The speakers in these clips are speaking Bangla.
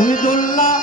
তহিদুল্লাহ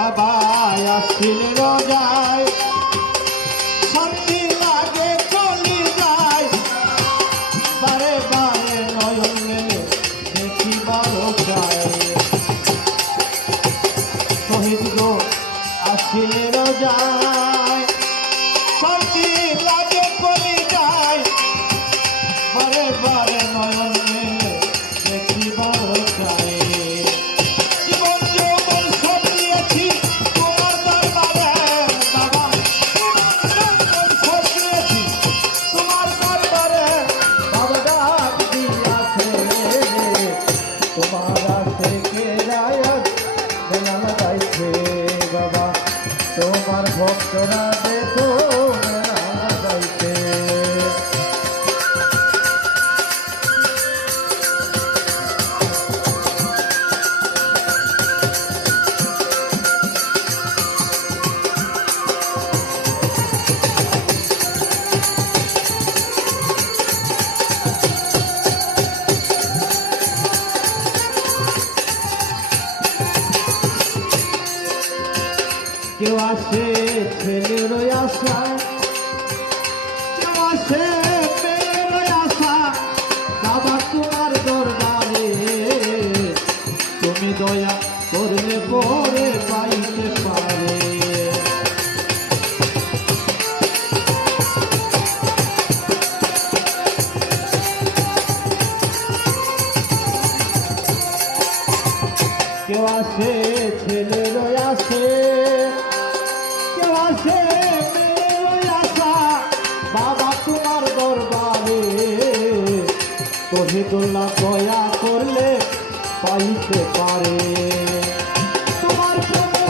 বাবা আসছিল রোজায়। শান্তি লাগে চলি যায়। বারে বারে নয়ন মেলে, দেখি ভালো যায়। শহীদ গো আসছিল রোজায়। কেউ আসে ছেলের আশা। কেউ আসে মেয়ের আশা। বাবা তোমার দরবারে, তুমি দয়া করলে পরে পাইতে পারে। কেউ আসে ছেলের আসে। তহিদুল্লাহ দয়া করলে পাইতে পারে। তোমার প্রেমে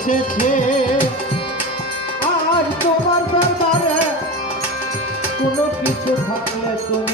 এসেছে। আর তোমার দরবারে কোনো কিছু থাকলে তুমি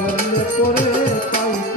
করলে পরে পাই